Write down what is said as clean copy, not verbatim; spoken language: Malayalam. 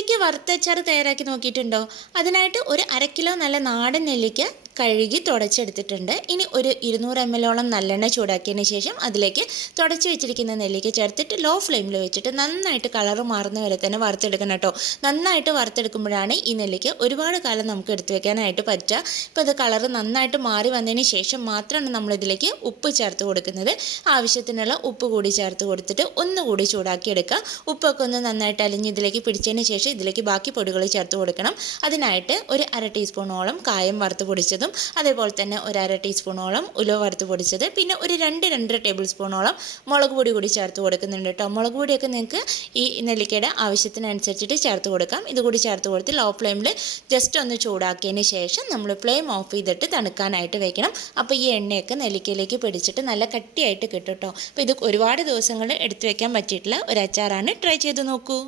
നെല്ലിക്ക വറുത്തച്ചാർ തയ്യാറാക്കി നോക്കിയിട്ടുണ്ടോ? അതിനായിട്ട് ഒരു 1/2 കിലോ നല്ല നാടൻ നെല്ലിക്ക കഴുകി തുടച്ചെടുത്തിട്ടുണ്ട്. ഇനി ഒരു 200 ml നല്ലെണ്ണ ചൂടാക്കിയതിന് ശേഷം അതിലേക്ക് തുടച്ച് വെച്ചിരിക്കുന്ന നെല്ലിക്ക ചേർത്തിട്ട് ലോ ഫ്ലെയിമിൽ വെച്ചിട്ട് നന്നായിട്ട് കളർ മാറുന്ന വരെ തന്നെ വറുത്തെടുക്കണം കേട്ടോ. നന്നായിട്ട് വറുത്തെടുക്കുമ്പോഴാണ് ഈ നെല്ലിക്ക ഒരുപാട് കാലം നമുക്ക് എടുത്തു വെക്കാനായിട്ട് പറ്റുക. ഇപ്പോൾ ഇത് കളർ നന്നായിട്ട് മാറി വന്നതിന് ശേഷം മാത്രമാണ് നമ്മളിതിലേക്ക് ഉപ്പ് ചേർത്ത് കൊടുക്കുന്നത്. ആവശ്യത്തിനുള്ള ഉപ്പ് കൂടി ചേർത്ത് കൊടുത്തിട്ട് ഒന്നുകൂടി ചൂടാക്കിയെടുക്കുക. ഉപ്പൊക്കെ ഒന്ന് നന്നായിട്ട് അലിഞ്ഞ് ഇതിലേക്ക് പിടിച്ചതിന് ശേഷം ഇതിലേക്ക് ബാക്കി പൊടികൾ ചേർത്ത് കൊടുക്കണം. അതിനായിട്ട് ഒരു 1/2 ടീസ്പൂണോളം കായം വറുത്ത് പൊടിച്ചതും അതേപോലെ തന്നെ ഒരു 1/2 ടീസ്പൂണോളം ഉലുവ വറുത്ത് പൊടിച്ചത്, പിന്നെ ഒരു 2-2.5 ടേബിൾ സ്പൂണോളം മുളക് പൊടി കൂടി ചേർത്ത് കൊടുക്കുന്നുണ്ട് കേട്ടോ. മുളക് പൊടിയൊക്കെ നിങ്ങൾക്ക് ഈ നെല്ലിക്കയുടെ ആവശ്യത്തിനനുസരിച്ചിട്ട് ചേർത്ത് കൊടുക്കാം. ഇതുകൂടി ചേർത്ത് കൊടുത്ത് ലോ ഫ്ലെയിമിൽ ജസ്റ്റ് ഒന്ന് ചൂടാക്കിയതിന് ശേഷം നമ്മൾ ഫ്ലെയിം ഓഫ് ചെയ്തിട്ട് തണുക്കാനായിട്ട് വെക്കണം. അപ്പോൾ ഈ എണ്ണയൊക്കെ നെല്ലിക്കയിലേക്ക് പിടിച്ചിട്ട് നല്ല കട്ടിയായിട്ട് കിട്ടും കേട്ടോ. അപ്പോൾ ഇത് ഒരുപാട് ദിവസങ്ങൾ എടുത്തു വെക്കാൻ പറ്റിയിട്ടുള്ള ഒരു അച്ചാറാണ്. ട്രൈ ചെയ്ത് നോക്കൂ.